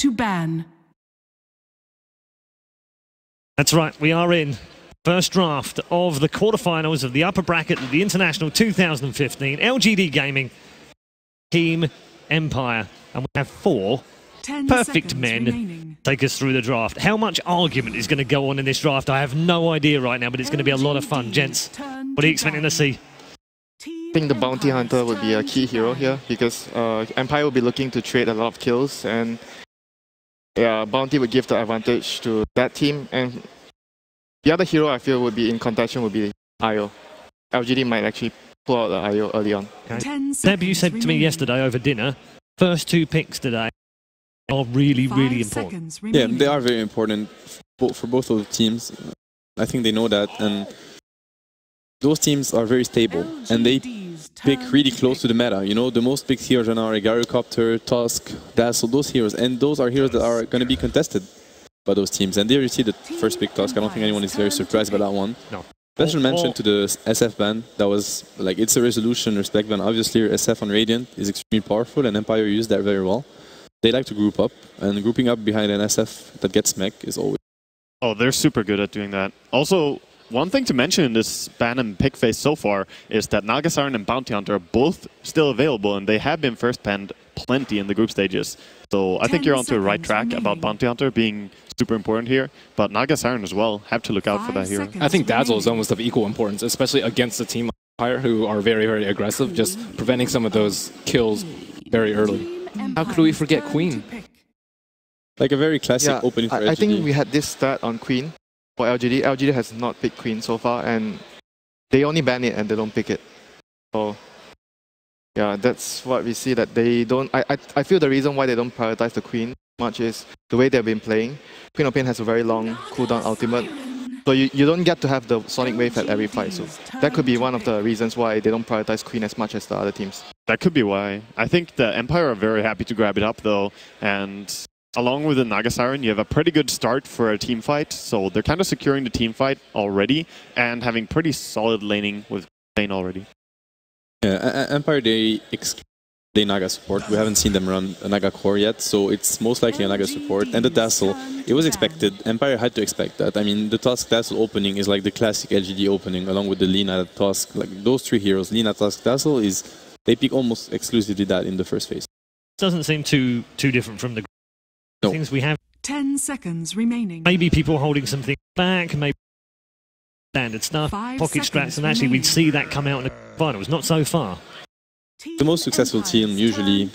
to ban. That's right, we are in first draft of the quarterfinals of the upper bracket of the International 2015 LGD Gaming Team Empire. And we have 4 perfect men remaining. Take us through the draft. How much argument is going to go on in this draft? I have no idea right now, but it's going to be a lot of fun. Gents, what are you expecting to see? I think the Bounty Hunter would be a key hero here because Empire will be looking to trade a lot of kills, and yeah, Bounty would give the advantage to that team. And the other hero I feel would be in contention would be IO. LGD might actually pull out the IO early on. Okay. Deb, you said to me yesterday over dinner, first 2 picks today are really, really important. Yeah, they are very important for both of the teams. I think they know that, and those teams are very stable, and they pick really close to the meta. You know, the most picked heroes are now Gyrocopter, Tusk, Dazzle, those heroes, and those are heroes that are going to be contested by those teams. And there you see the first pick Tusk. I don't think anyone is very surprised by that one. No. Special mention to the SF ban. That was like, it's a resolution respect ban. Obviously, SF on Radiant is extremely powerful, and Empire used that very well. They like to group up, and grouping up behind an SF that gets mech is always... Oh, they're super good at doing that. Also, one thing to mention in this ban and pick phase so far is that Naga Siren and Bounty Hunter are both still available, and they have been first banned plenty in the group stages. So I think you're onto the right track about Bounty Hunter being super important here, but Naga Siren as well, have to look out for that hero. I think Dazzle is almost of equal importance, especially against a team like Empire who are very, very aggressive, just preventing some of those kills very early. How could we forget Queen? Like a very classic opening for LGD. I think we had this stat on Queen for LGD. LGD has not picked Queen so far, and they only ban it and they don't pick it. So yeah, that's what we see, that they don't... I feel the reason why they don't prioritize the Queen much is the way they've been playing. Queen of Pain has a very long cooldown ultimate, so you don't get to have the Sonic Wave at every fight. So that could be one of the reasons why they don't prioritize Queen as much as the other teams. That could be why. I think the Empire are very happy to grab it up though, and along with the Naga Siren, you have a pretty good start for a team fight, so they're kind of securing the team fight already and having pretty solid laning with lane already. Yeah, Empire, they Naga support. We haven't seen them run a Naga core yet, so it's most likely a Naga support. And the Dazzle, it was expected. Empire had to expect that. I mean, the Tusk Dazzle opening is like the classic LGD opening, along with the Lina, Tusk. Like those 3 heroes, Lina, Tusk, Dazzle, they pick almost exclusively that in the first phase. Doesn't seem too different from the things we have. 10 seconds remaining. Maybe people holding something back, maybe standard stuff, pocket scraps, and actually we'd see that come out in the finals. Not so far. The most successful team usually,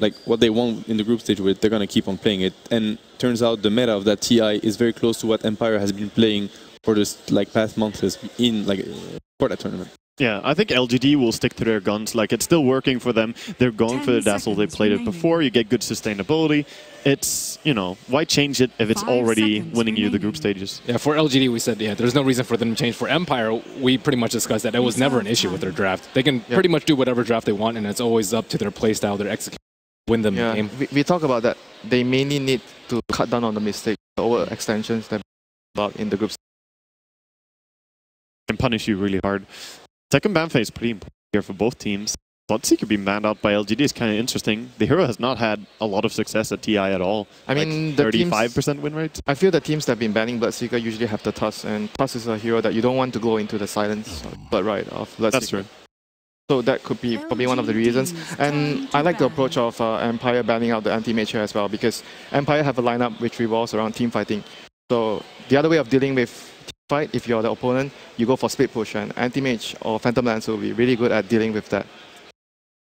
like what they want in the group stage with, they're going to keep on playing it. And turns out the meta of that TI is very close to what Empire has been playing for this like past months in like for that tournament. Yeah, I think LGD will stick to their guns. Like, it's still working for them. They're going for the Dazzle. They played it before. You get good sustainability. It's, you know, why change it if it's already winning you the group stages? Yeah, for LGD, we said, yeah, there's no reason for them to change. For Empire, we pretty much discussed that it was never an issue with their draft. They can pretty much do whatever draft they want, and it's always up to their playstyle, their execution, win them the game. We talk about that. They mainly need to cut down on the mistakes, the overextensions that about in the groups. And punish you really hard. Second ban phase is pretty important here for both teams. Bloodseeker being banned out by LGD is kind of interesting. The hero has not had a lot of success at TI at all. I mean, like 35% win rate. I feel the teams that have been banning Bloodseeker usually have the Tusk, and Tusk is a hero that you don't want to go into the silence, but right of Bloodseeker. That's true. So that could be probably one of the reasons. And I like the approach of Empire banning out the anti-mage here as well, because Empire have a lineup which revolves around team fighting. So the other way of dealing with team fight, if you're the opponent, you go for split push, and anti-mage or Phantom Lance will be really good at dealing with that.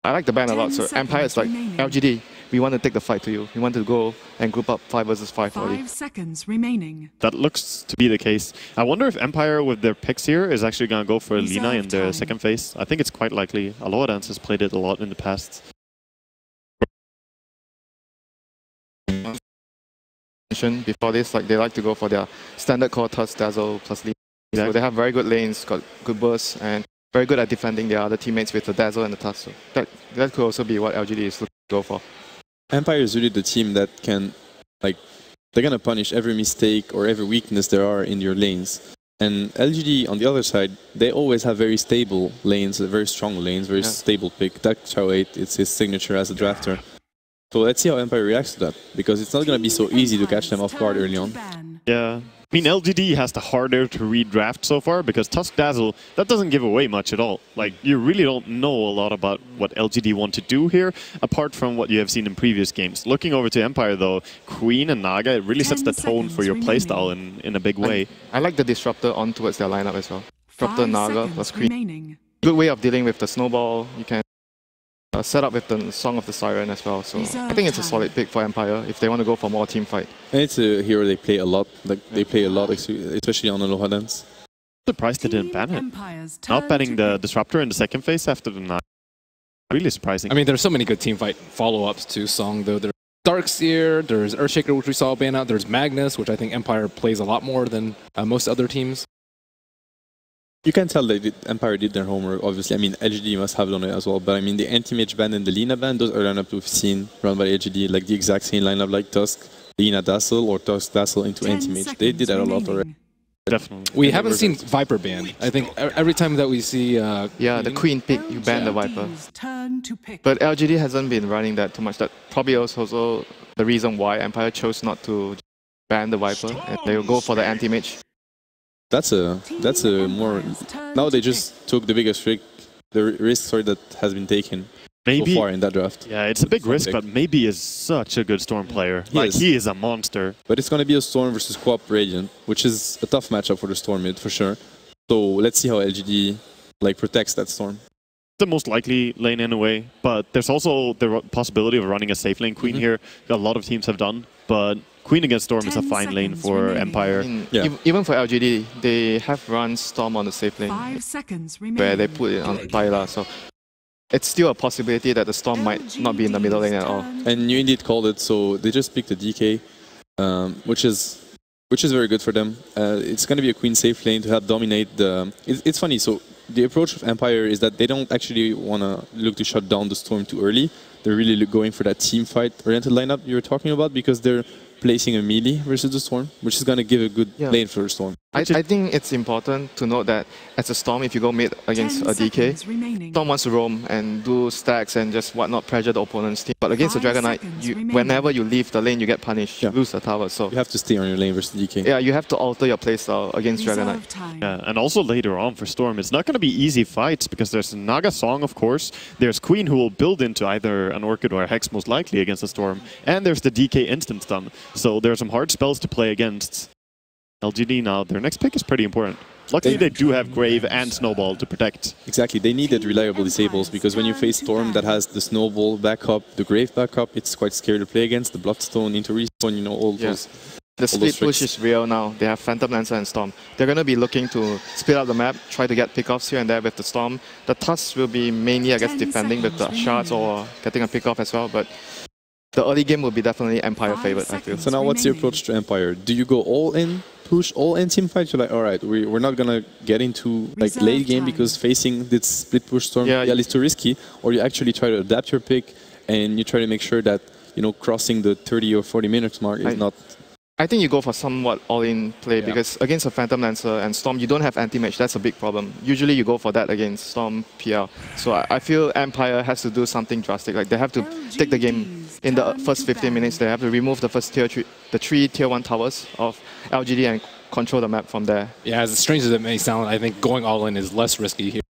I like the ban a lot. So Empire is like, LGD, we want to take the fight to you. We want to go and group up 5 versus 5 already. 5 seconds remaining. That looks to be the case. I wonder if Empire with their picks here is actually going to go for Lina in the second phase. I think it's quite likely. Aloha Dance has played it a lot in the past. Before this, like they like to go for their standard core Tusk, Dazzle plus Lina. So they have very good lanes, got good bursts, and very good at defending their other teammates with the Dazzle and the Tusk. So that could also be what LGD is looking to go for. Empire is really the team that can, like, they're going to punish every mistake or every weakness there are in your lanes. And LGD, on the other side, they always have very stable lanes, very strong lanes, very stable pick. That Chow 8, it's his signature as a drafter. So let's see how Empire reacts to that, because it's not going to be so easy to catch them off guard early on. Yeah. I mean, LGD has the harder to read draft so far because Tusk Dazzle, that doesn't give away much at all. Like, you really don't know a lot about what LGD want to do here, apart from what you have seen in previous games. Looking over to Empire, though, Queen and Naga, it really sets the tone for your playstyle in a big way. I like the Disruptor on towards their lineup as well. Disruptor, Naga plus Queen. Good way of dealing with the snowball. You can set up with the Song of the Siren as well. So I think it's a solid pick for Empire if they want to go for more team fight. And it's a hero they play a lot. Like they play a lot, especially on Aloha Dance. Surprised they didn't ban it. Not banning the Disruptor in the second phase after the Naga. Really surprising. I mean, there's so many good team fight follow-ups to Song, though. There's Darkseer, there's Earthshaker, which we saw ban out. There's Magnus, which I think Empire plays a lot more than most other teams. You can tell that Empire did their homework, obviously. I mean, LGD must have done it as well. But I mean, the anti-mage band and the Lina band, those are lineups we've seen run by LGD, like the exact same lineup like Tusk, Lina Dazzle, or Tusk Dazzle into anti-mage. They did that a lot already. Definitely. We haven't seen Viper ban. I think every time that we see... yeah, the Queen pick, you ban the Viper. But LGD hasn't been running that too much. That probably also the reason why Empire chose not to ban the Viper, and they will go for the anti-mage. That's a more... Now they just took the biggest risk that has been taken so far in that draft. Yeah, it's a big risk, but maybe is such a good Storm player. He is a monster. But it's going to be a Storm versus Co-op Radiant, which is a tough matchup for the Storm mid, for sure. So let's see how LGD protects that Storm. The most likely lane in a way, but there's also the possibility of running a safe lane Queen here. A lot of teams have done, but Queen against Storm is a fine lane for Empire. I mean, even for LGD, they have run Storm on the safe lane, where they put it on Tyla. So it's still a possibility that the Storm might not be in the middle lane at all. And you indeed called it, so they just picked a DK, which is very good for them. It's going to be a Queen safe lane to help dominate the... It's funny, so the approach of Empire is that they don't actually want to look to shut down the Storm too early. They're really going for that team fight oriented lineup you were talking about, because they're placing a melee versus the Storm, which is going to give a good lane for the Storm. I think it's important to note that as a Storm, if you go mid against a DK, Storm wants to roam and do stacks and just whatnot, pressure the opponent's team. But against a Dragon Knight, whenever you leave the lane, you get punished, you lose the tower. So you have to stay on your lane versus DK. Yeah, you have to alter your playstyle against Dragon Knight. Yeah, and also later on for Storm, it's not going to be easy fights because there's Naga Song, of course. There's Queen, who will build into either an Orchid or a Hex most likely against the Storm. And there's the DK instant stun. So there's some hard spells to play against. LGD now, their next pick is pretty important. Luckily, they do have Grave and Snowball to protect. Exactly, they needed reliable disables, because when you face Storm that has the Snowball backup, the Grave backup, it's quite scary to play against. The Bloodstone into respawn, you know, all those. The split push is real now. They have Phantom Lancer and Storm. They're going to be looking to split up the map, try to get pickoffs here and there with the Storm. The Tusk will be mainly, I guess, defending with the shards or getting a pickoff as well, but the early game will be definitely Empire favored, I feel. So now what's your approach to Empire? Do you go all in, push all in team fight? You're like, alright, we're not gonna get into late game because facing this split push Storm is too risky, or you actually try to adapt your pick and you try to make sure that, you know, crossing the 30 or 40 minutes mark is not... I think you go for somewhat all-in play because against a Phantom Lancer and Storm, you don't have anti-match. That's a big problem. Usually you go for that against Storm PL. So I feel Empire has to do something drastic. Like they have to take the game in the first 15 minutes. They have to remove the first the three tier 1 towers of LGD and control the map from there. Yeah, as strange as it may sound, I think going all-in is less risky here.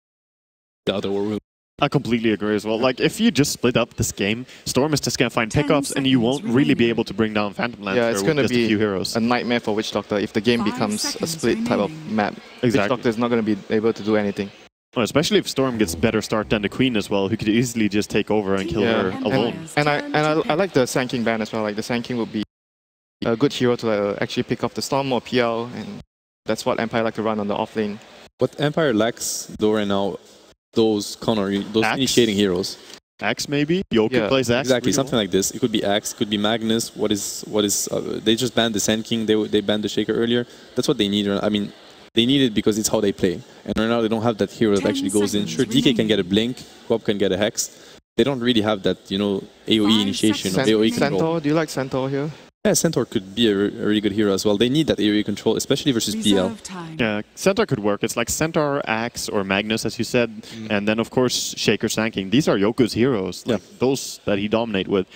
The other route. I completely agree as well. Like, if you just split up this game, Storm is just going to find pickups and you won't really be able to bring down Phantom Lancer with just a few heroes. A nightmare for Witch Doctor if the game becomes a split type of map. Exactly. Witch Doctor is not going to be able to do anything. Well, especially if Storm gets better start than the Queen as well, who could easily just take over and kill her alone. And I like the Sand King ban as well. Like, the Sand King would be a good hero to actually pick off the Storm or PL, and that's what Empire like to run on the off lane. What Empire lacks, though, right now, those initiating heroes. Axe maybe? Yoku plays Axe. Exactly, something like this. It could be Axe, it could be Magnus. They just banned the Sand King, they banned the Shaker earlier. That's what they need. I mean, they need it because it's how they play. And right now they don't have that hero that actually goes in. Sure, DK can get a Blink, Coop can get a Hex. They don't really have that, you know, AoE initiation or AoE control. Centaur, do you like Centaur here? Yeah, Centaur could be a really good hero as well. They need that AoE control, especially versus PL. Yeah, Centaur could work. It's like Centaur, Axe, or Magnus, as you said. And then, of course, Shaker, Sand King. These are Yoku's heroes. Like those that he dominate with.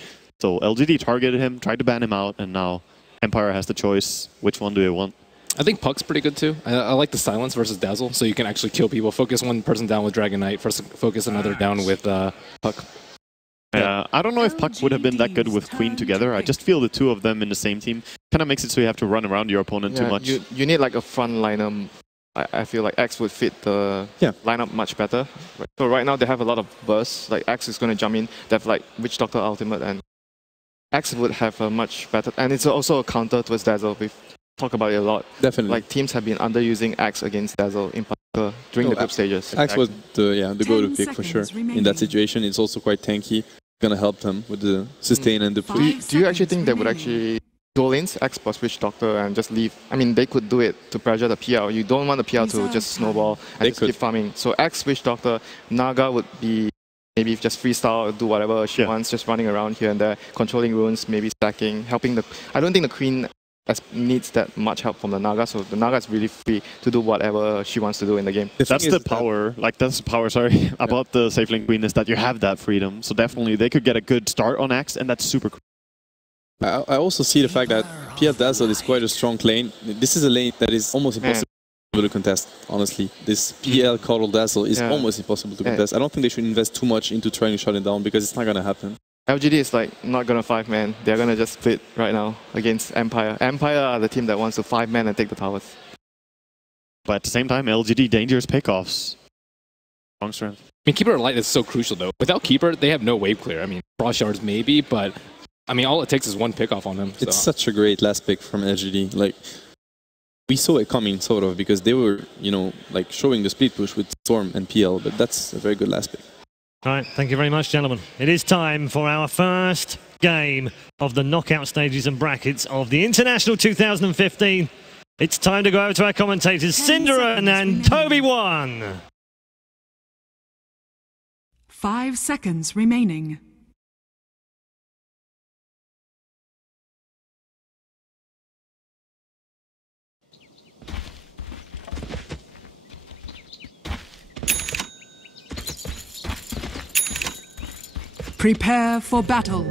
So LGD targeted him, tried to ban him out, and now Empire has the choice. Which one do they want? I think Puck's pretty good too. I like the silence versus Dazzle, so you can actually kill people. Focus one person down with Dragon Knight, focus another down with Puck. Yeah, I don't know if Puck would have been that good with Queen together. I just feel the two of them in the same team kind of makes it so you have to run around your opponent too much. You need like a front liner. I feel like X would fit the lineup much better. So right now they have a lot of bursts. Like X is going to jump in. They have like Witch Doctor Ultimate, and X would have a much better. And it's also a counter towards Dazzle. We've talked about it a lot. Definitely. Like teams have been underusing X against Dazzle in particular during the group stages. Axe was the go-to pick for sure. In that situation, it's also quite tanky. Gonna help them with the sustain and the push. Do you actually think they would actually dual lanes X plus Witch Doctor and just leave? I mean, they could do it to pressure the PL. You don't want the PL to just snowball and just keep farming. So X Witch Doctor, Naga would be maybe just freestyle, do whatever she wants, just running around here and there, controlling runes, maybe stacking, helping the. I don't think the Queen needs that much help from the Naga, so the Naga is really free to do whatever she wants to do in the game. That's the power, about the Safe Lane Queen is that you have that freedom. So definitely they could get a good start on Axe, and that's super cool. I also see the fact that PL Dazzle is quite a strong lane. This is a lane that is almost impossible to contest, honestly. This PL Coddle Dazzle is almost impossible to contest. I don't think they should invest too much into trying to shut it down because it's not going to happen. LGD is like not going to 5-man. They're going to just split right now against Empire. Empire are the team that wants to 5-man and take the towers. But at the same time, LGD dangerous pickoffs. Strong strength. I mean, Keeper Light is so crucial though. Without Keeper, they have no wave clear. I mean, Frost Shards maybe, but I mean, all it takes is one pickoff on them. It's such a great last pick from LGD. Like, we saw it coming, sort of, because they were, you know, like showing the split push with Storm and PL, but that's a very good last pick. All right, thank you very much, gentlemen. It is time for our first game of the knockout stages and brackets of the International 2015. It's time to go over to our commentators, Cinderin and Toby1. 5 seconds remaining. Prepare for battle.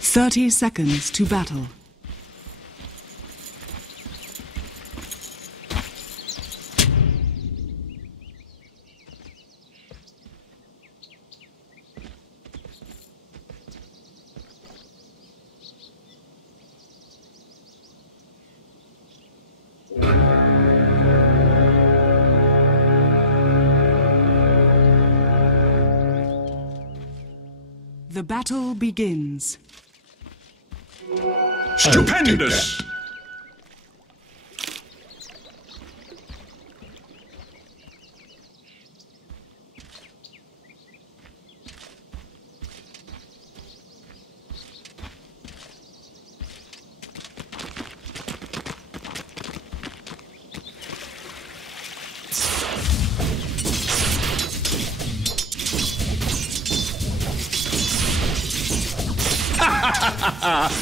"30 seconds to battle. The battle begins. Stupendous!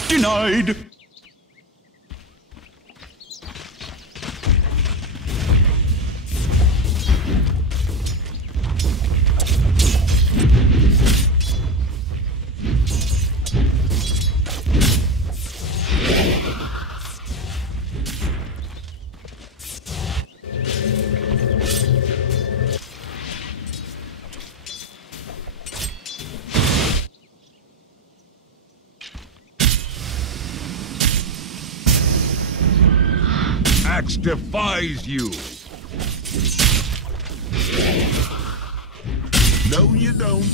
Denied! Axe defies you. No, you don't.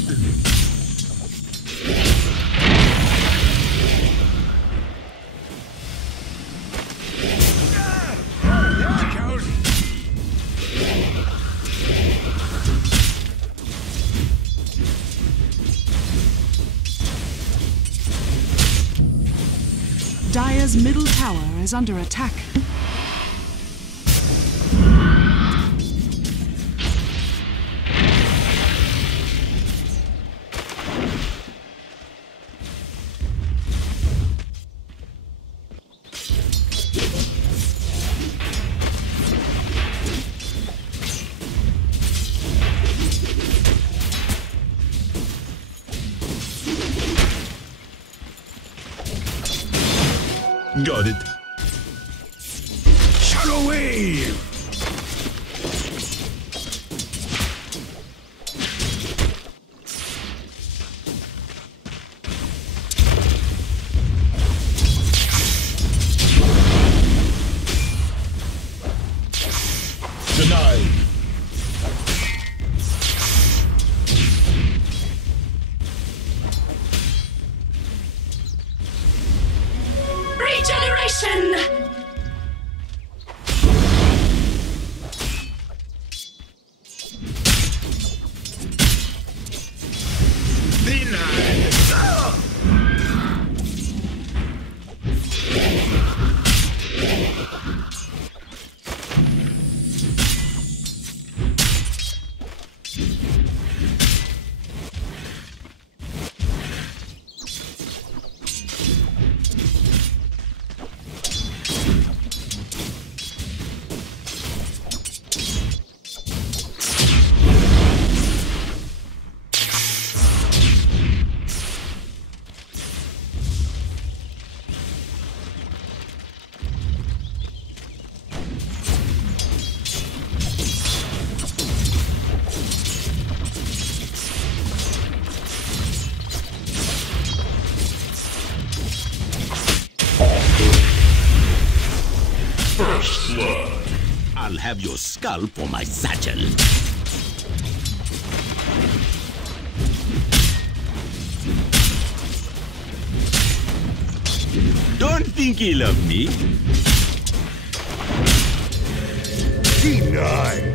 Dire's middle tower is under attack. Got it. Shadow Wave! Denied. Regeneration! Denied. First blood. I'll have your skull for my satchel. Don't think ill of me. Denied.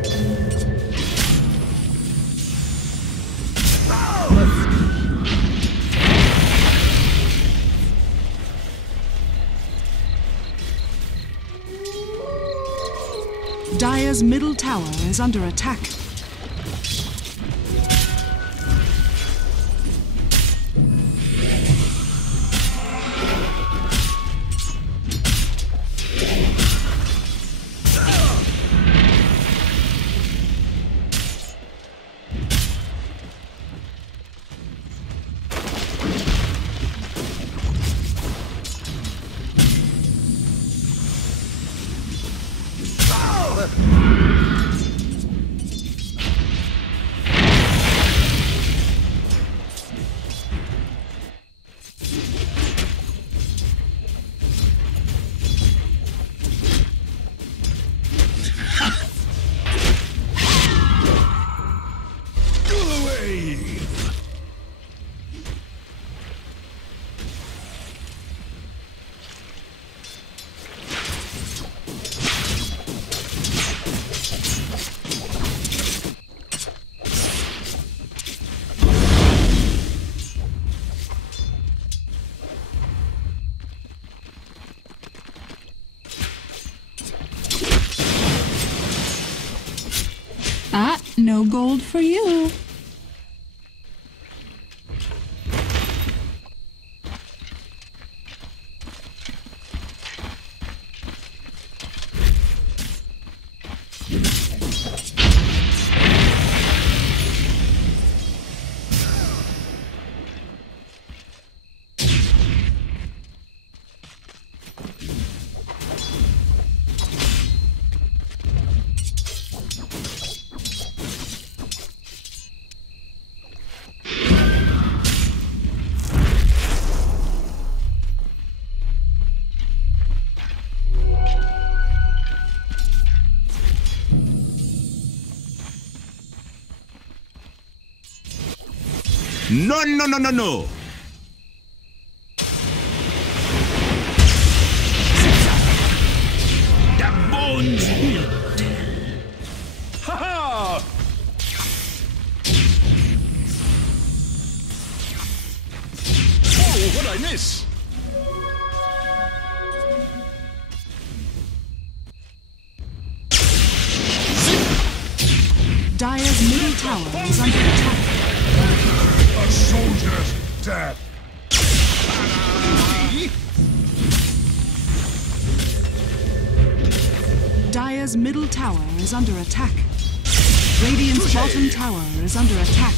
Dire's middle tower is under attack. No gold for you. No, no, no, no, no. The bones will tell. Ha-ha! Oh, what'd I miss? tower is under attack. A soldier's death. Dire's middle tower is under attack. Radiant's bottom tower is under attack.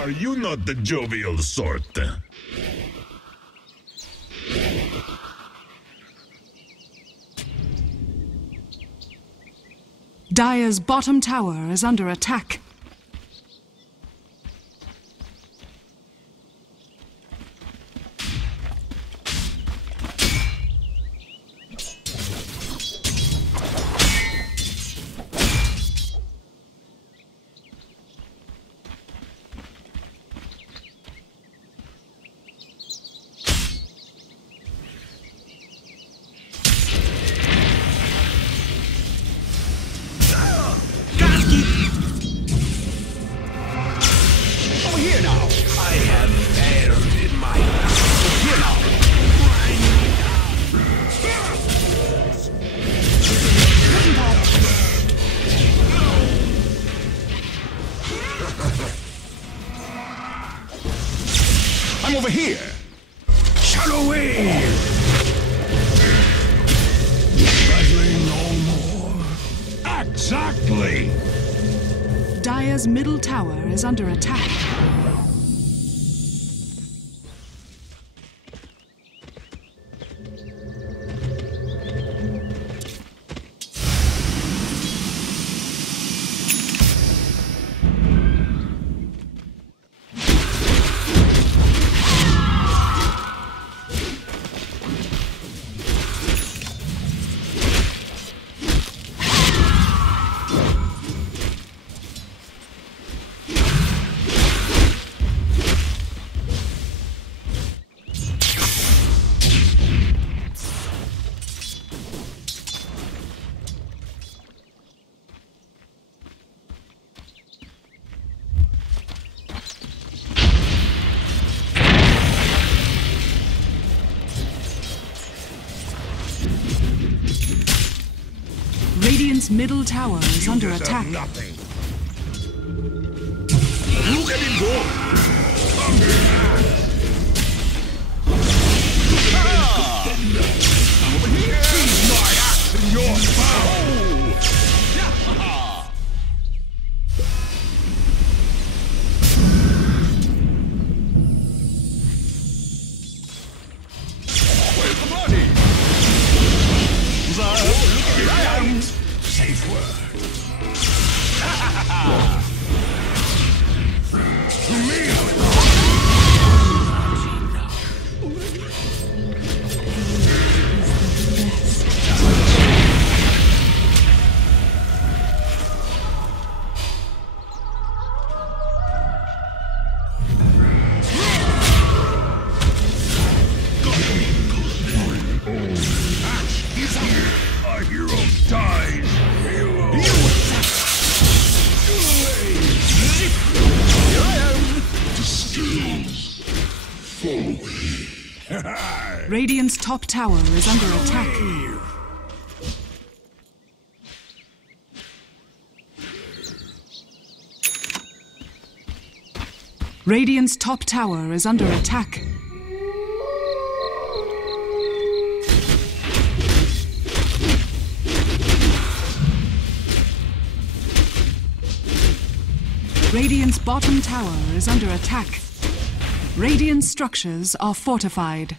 Are you not the jovial sort? Dire's bottom tower is under attack. I'm over here. Shadow wave. Battling no more. Exactly. Dire's middle tower is under attack. Radiant's middle tower is under attack. Nothing. Look at him go. Over here. My axe and your bow. Where's the body? Look at your hands. Safe word. Radiant's top tower is under attack. Radiant's top tower is under attack. Radiant's bottom tower is under attack. Radiant structures are fortified.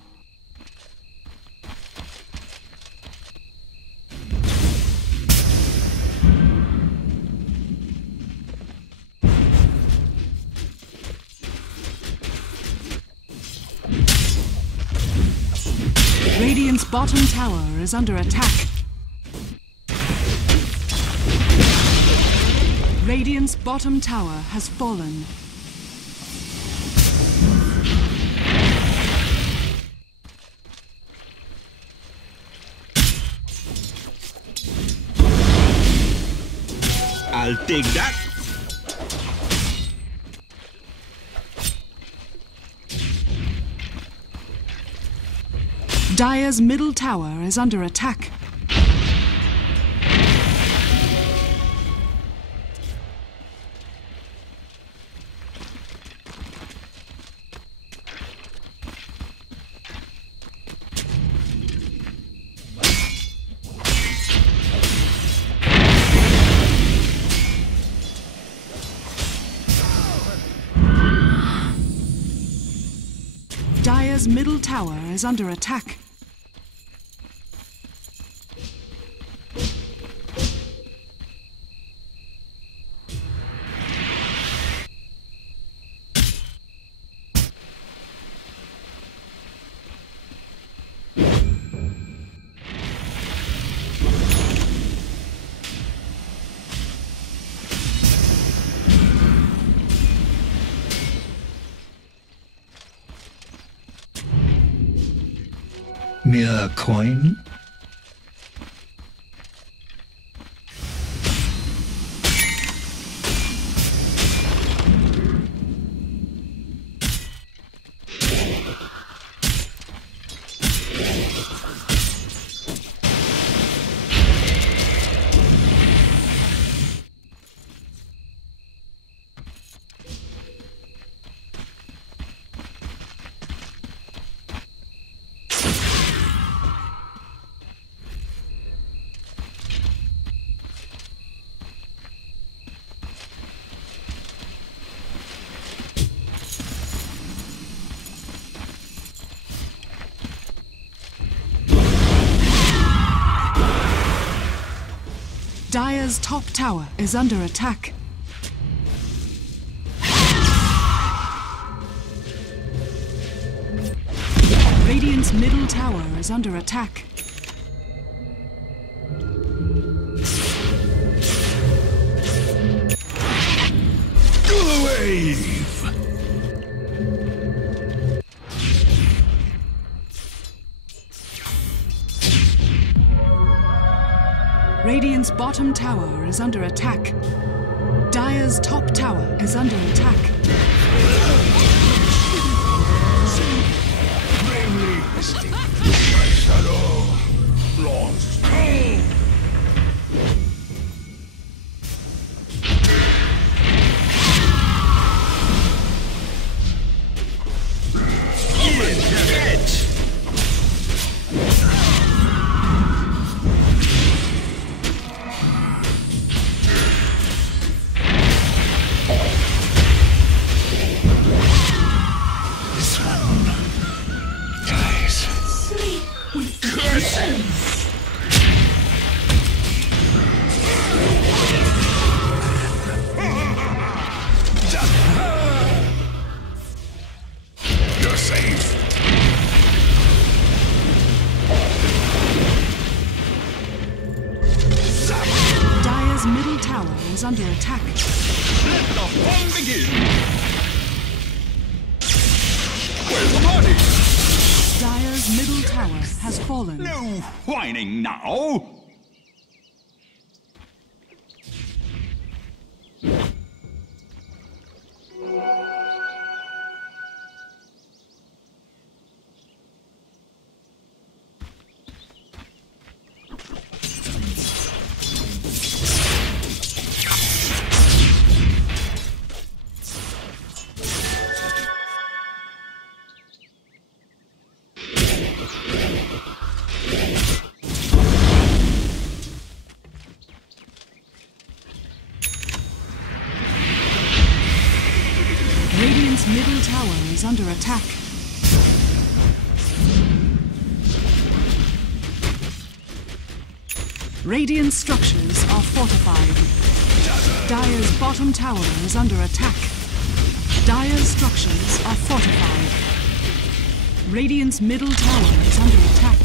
Radiant's bottom tower is under attack. Radiant's bottom tower has fallen. I'll take that. Dire's middle tower is under attack. Dire's middle tower is under attack. Mere coin? Dire's top tower is under attack. Radiant's middle tower is under attack. Radiant's bottom tower is under attack. Dire's top tower is under attack. Bravely extinguish my shadow. Lost. You're safe. Dire's middle tower is under attack. Let the fun begin. Where's the party? Dire's middle tower has fallen. No whining now. Radiant's middle tower is under attack. Radiant structures are fortified. Dire's bottom tower is under attack. Dire's structures are fortified. Radiant's middle tower is under attack.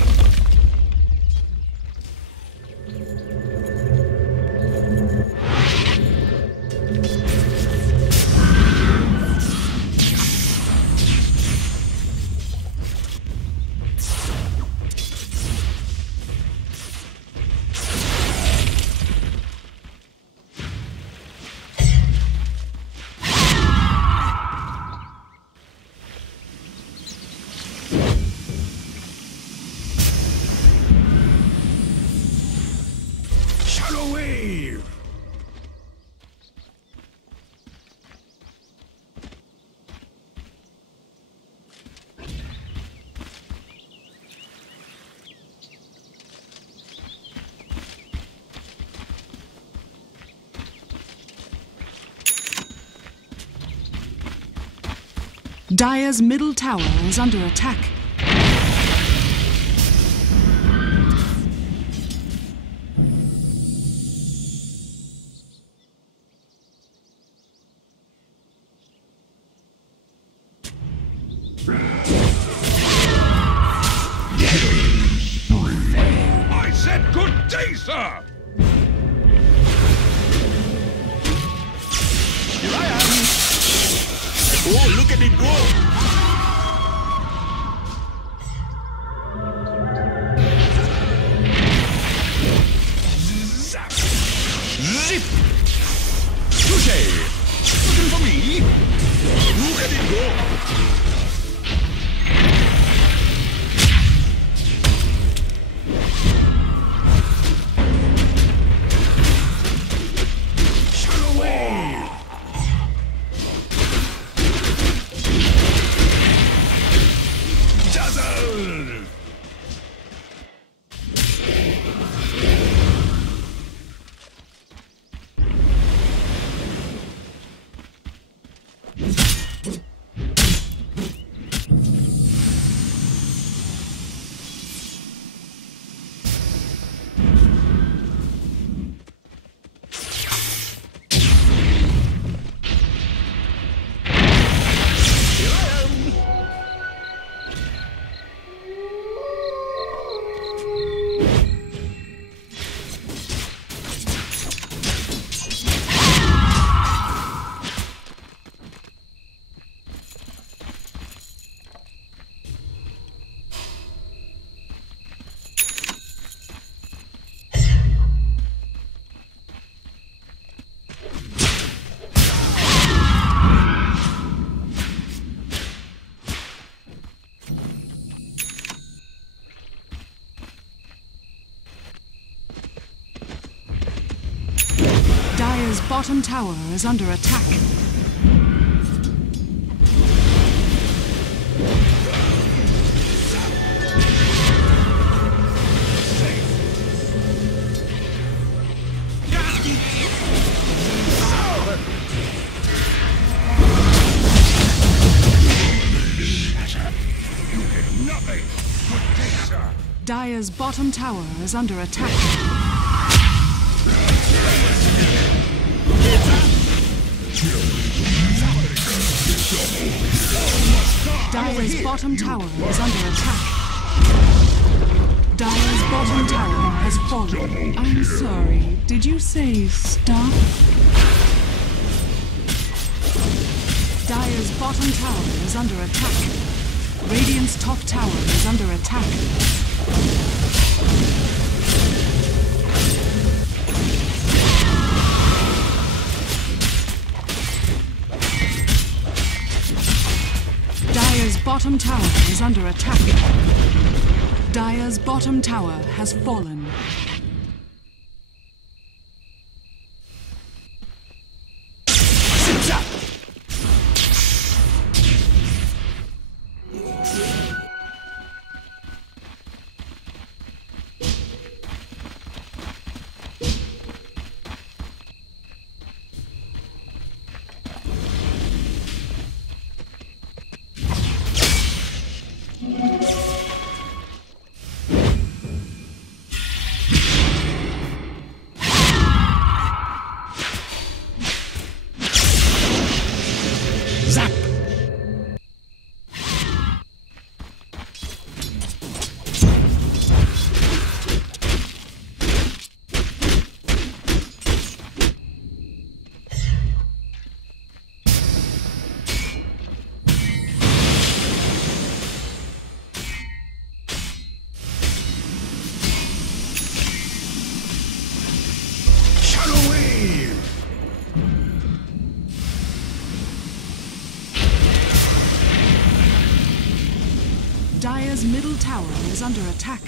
Dire's middle tower is under attack. I said good day, sir! Here I am! Oh, look at it go! Zap! Zip! Touché! Looking for me? Look at it go! Dire's bottom tower is under attack. Dire's bottom tower is under attack. Dire's bottom tower is under attack. Dire's bottom tower has fallen. I'm sorry, did you say stop? Dire's bottom tower is under attack. Radiant's top tower is under attack. Dire's bottom tower is under attack. Dire's bottom tower has fallen. Dire's middle tower is under attack.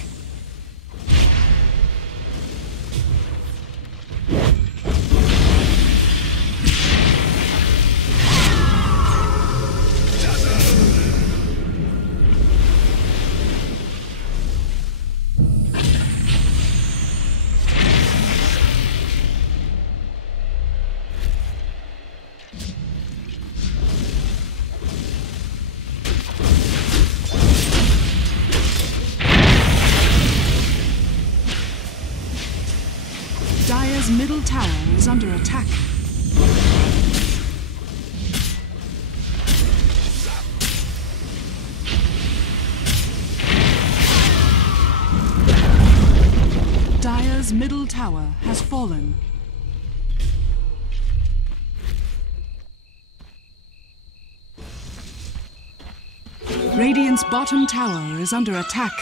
Dire's middle tower is under attack. Dire's middle tower has fallen. Radiant's bottom tower is under attack.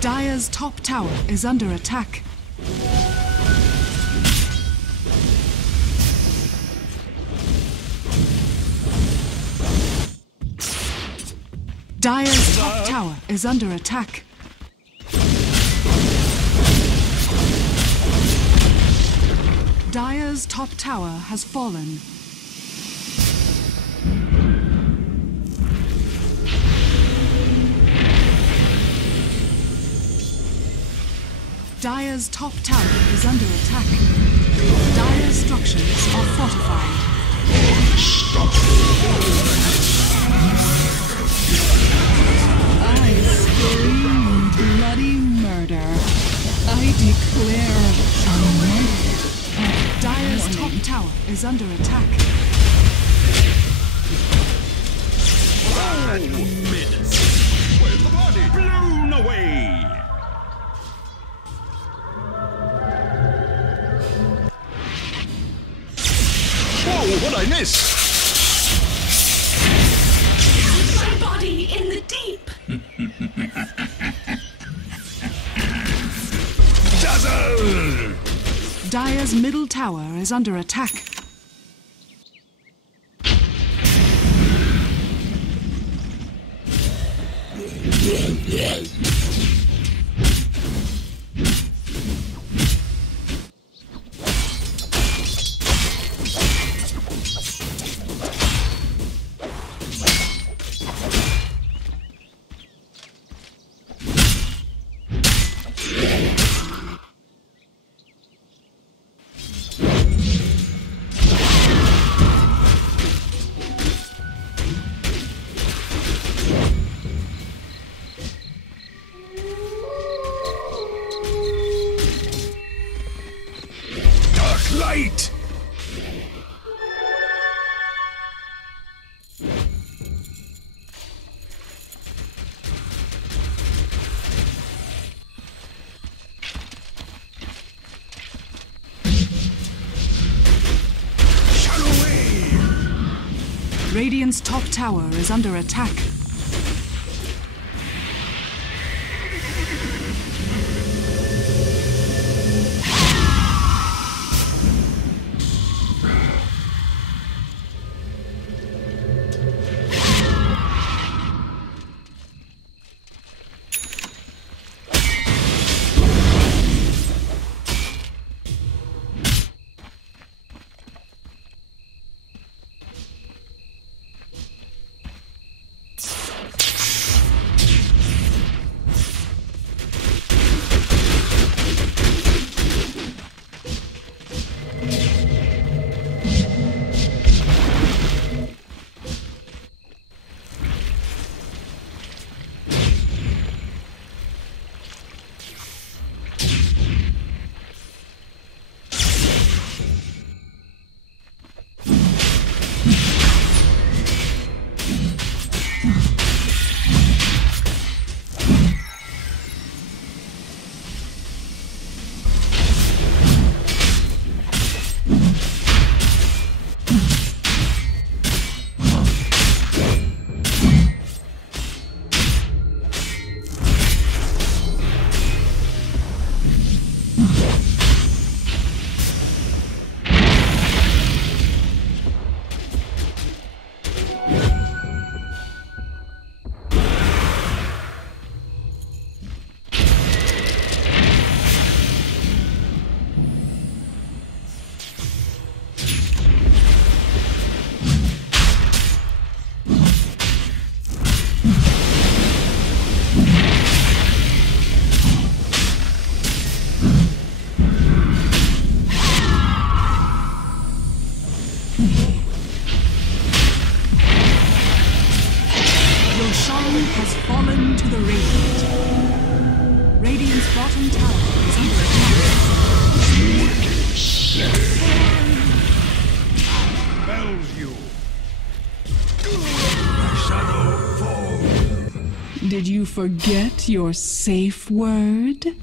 Dire's top tower is under attack. Dire's top tower is under attack. Dire's top tower has fallen. Dire's top tower is under attack. Dire's structures are fortified. I scream bloody murder. I declare a Dire's top tower is under attack. 5 minutes. Where's the body? Blown away. Whoa, what'd I miss? Somebody in the deep. Dazzle! Dire's middle tower is under attack. Radiant's top tower is under attack. Has fallen to the Radiant. Radiant's bottom tower is under attack. Bells you. Shadow fall. Did you forget your safe word?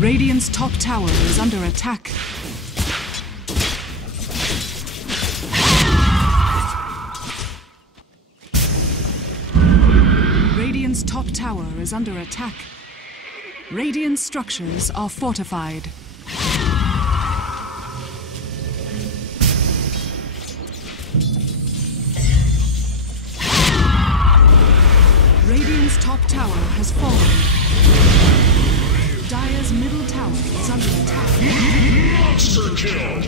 Radiant's top tower is under attack. Radiant's top tower is under attack. Radiant structures are fortified. Radiant's top tower has fallen. Dire's middle tower is under attack. Monster kill!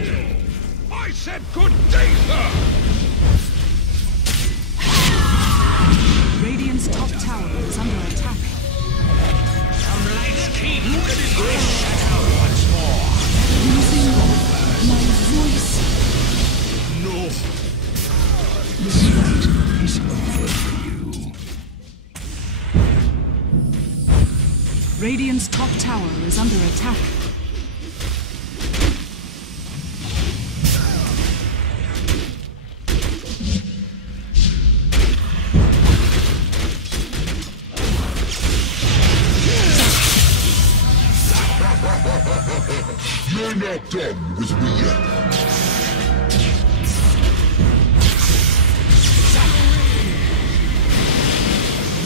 I said good day, sir! Radiant's top tower is under attack. Some light's keen. Look at his wrist shadow once more. Losing my voice. No. This fight is over for you. Radiant's top tower is under attack. You're not done with me yet.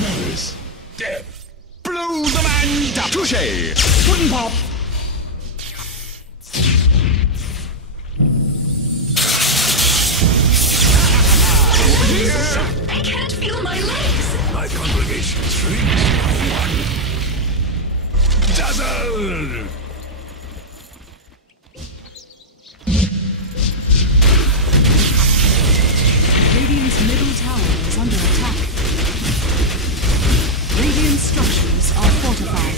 Varus, death. Blow the man down. Touche. Wooden pop. I can't feel my legs. My congregation shrinks one. Dazzle. Radiant's middle tower is under attack. Radiant structures are fortified.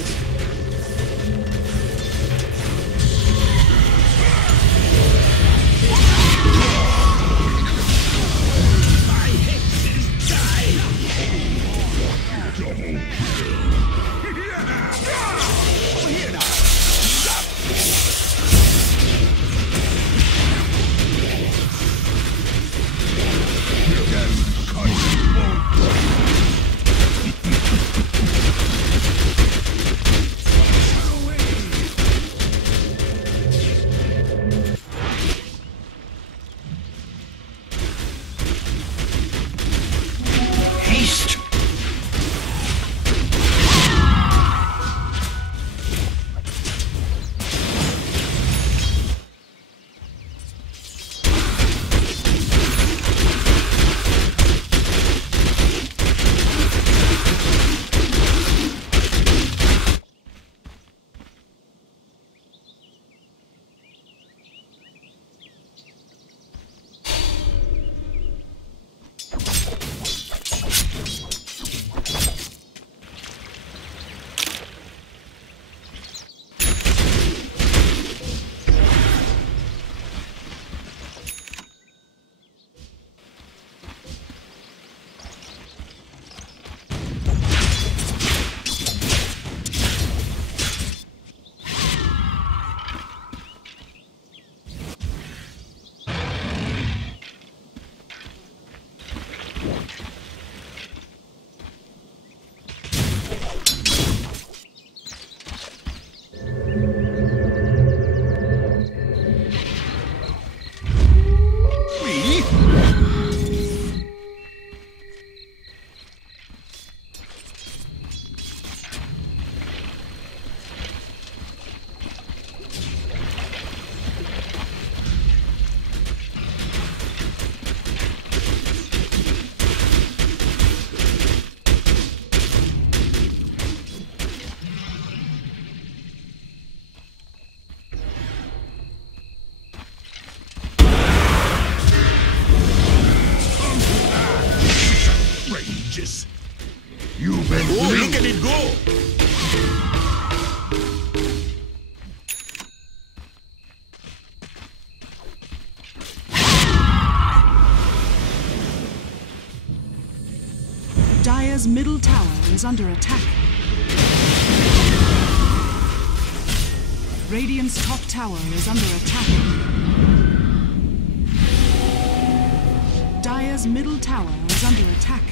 You've been look at it go! Dire's middle tower is under attack. Radiant's top tower is under attack. Dire's middle tower is under attack.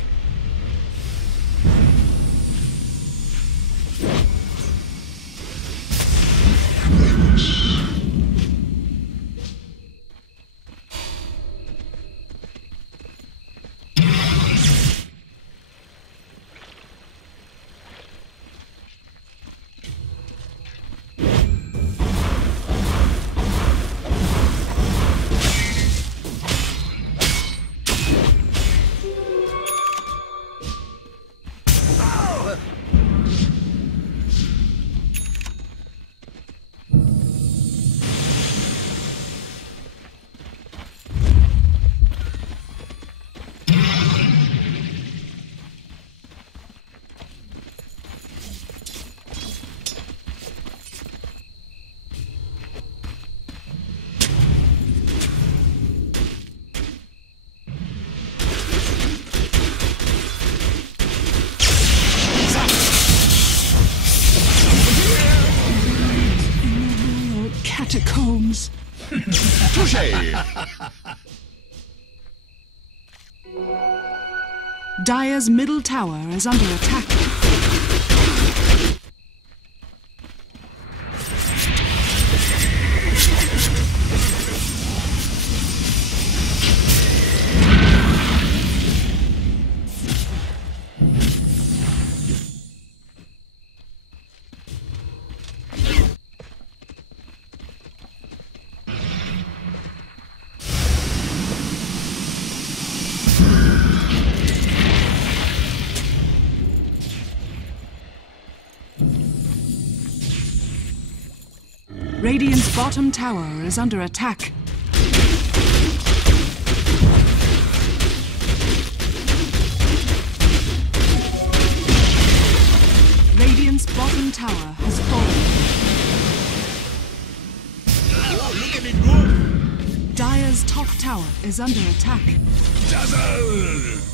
Catacombs. Touche! Dire's middle tower is under attack. Radiant's bottom tower is under attack. Radiant's bottom tower has fallen. Oh, look at me go! Dire's top tower is under attack. Dazzle!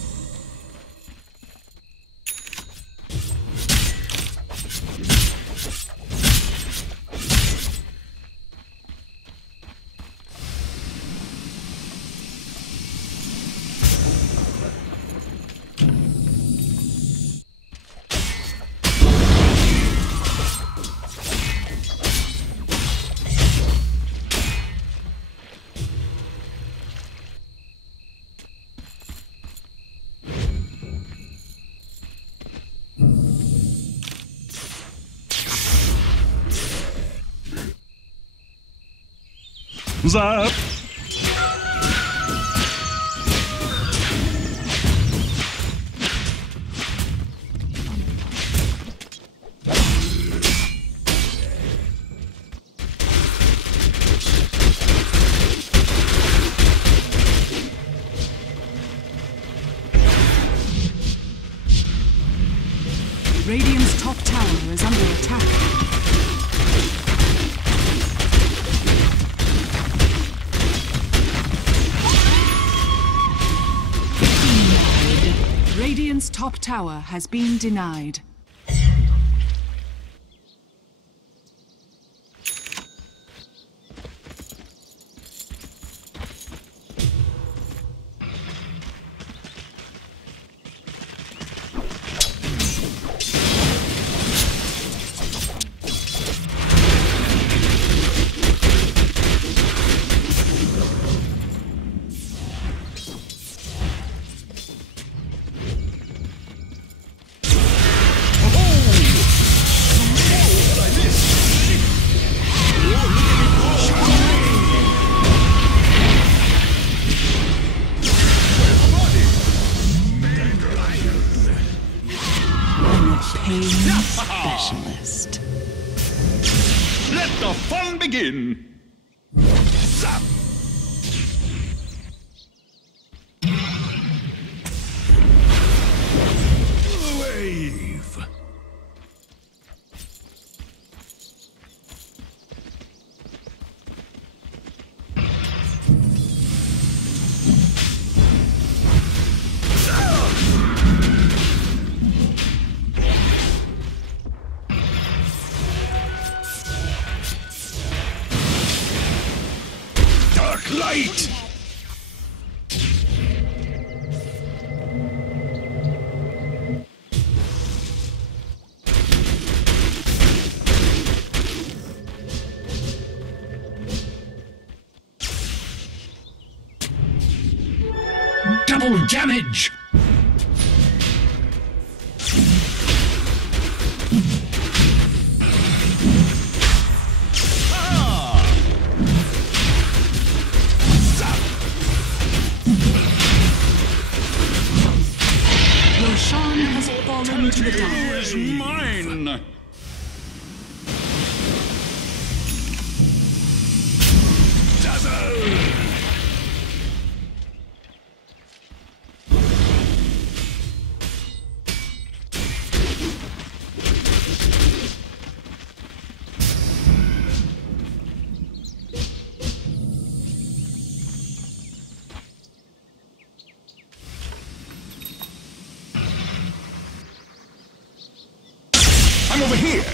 Zap! Radiant's top tower is under attack. Radiant's top tower has been denied. Specialist. Let the fun begin! Zap! Wave! Light! Double damage! To the tower is mine! Dazzle! I'm over here!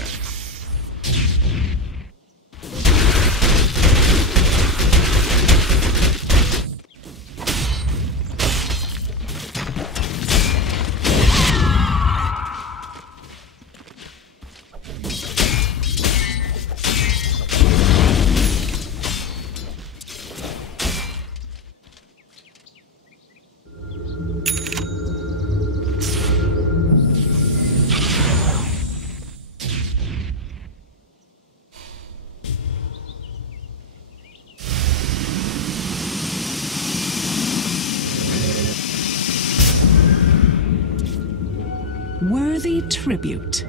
Worthy tribute.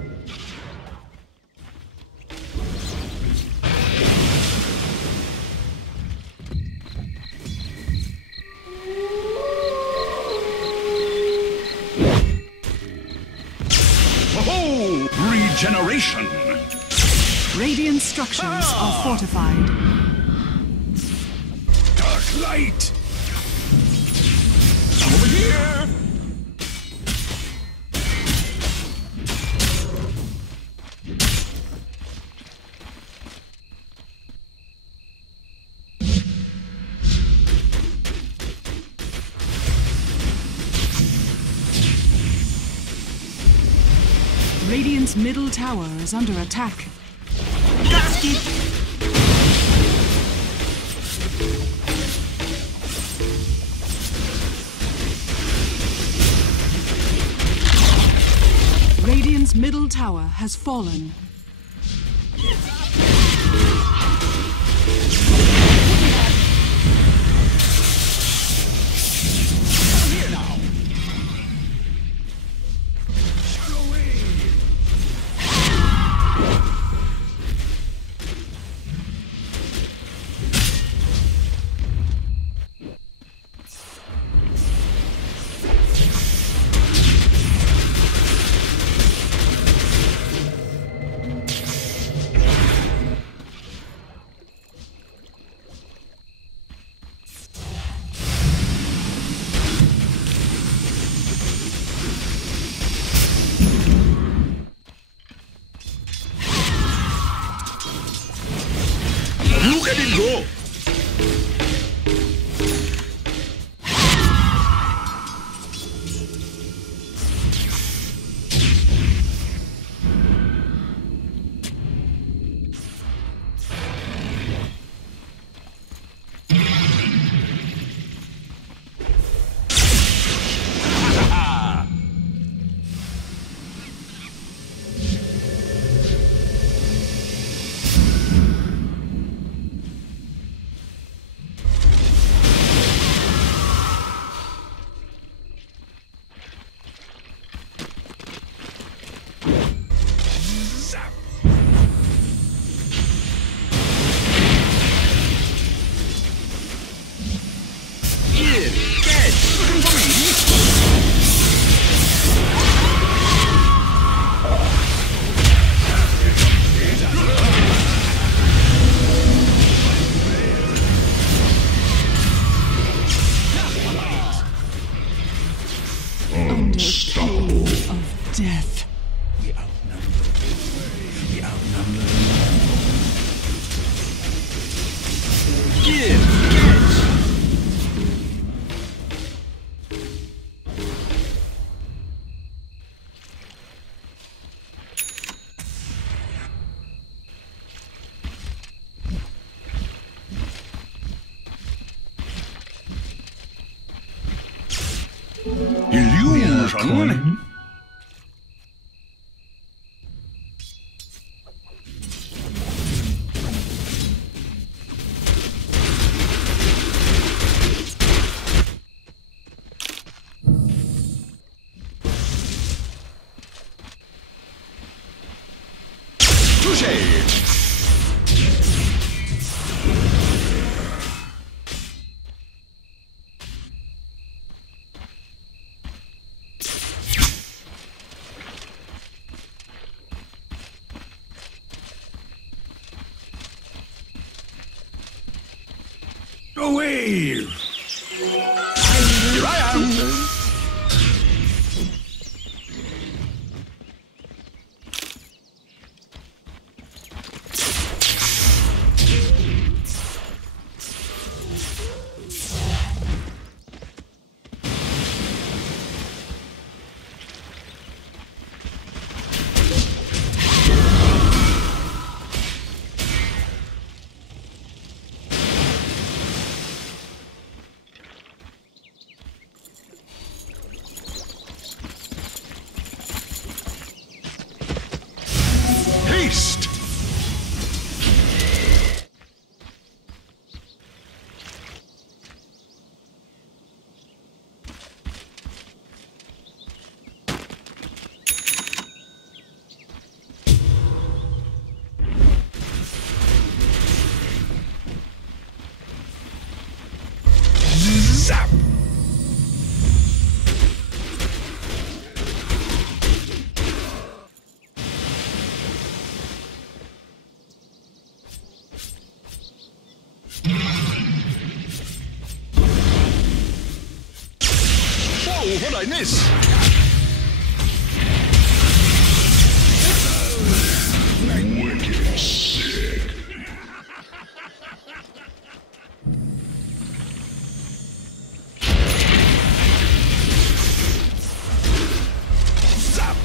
Radiant structures are fortified. Dark light! Over here! Radiant's middle tower is under attack. Radiant's middle tower has fallen. Here now! Shadow wave! Look at it go! Unstoppable. Of death. We outnumber. We outnumber. Illusion. Touché. The wave! Here I am! Haste! Zap! I miss? Wicked sick. Zap.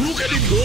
Look at him go!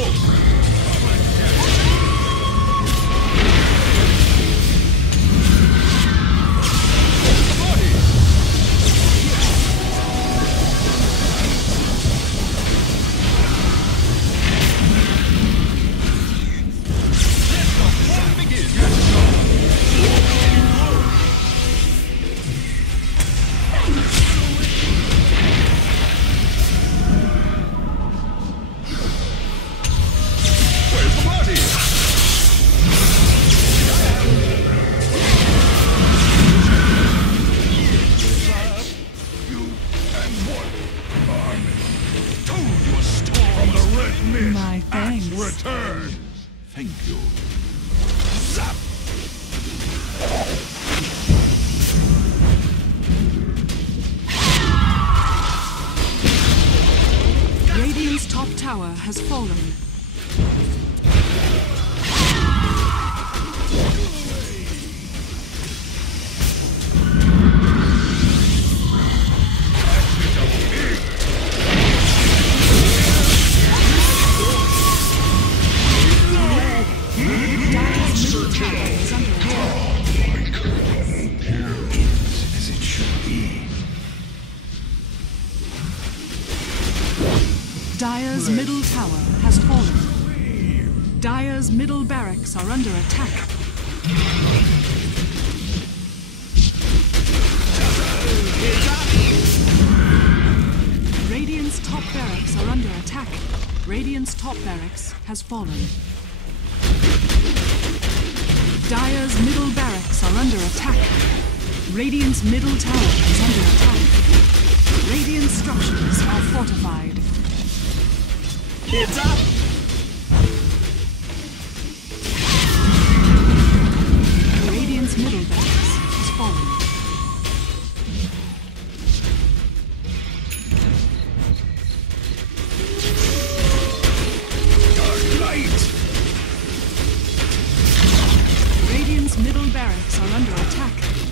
My thanks. Return. Thank you. Zap. Radiant's top tower has fallen. Dire's middle tower has fallen. Dire's middle barracks are under attack. Radiant's top barracks are under attack. Radiant's top barracks has fallen. Dire's middle barracks are under attack. Radiant's middle tower is under attack. Radiant structures are fortified. It's up! Radiant's middle barracks has fallen. Dark light! Radiant's middle barracks are under attack.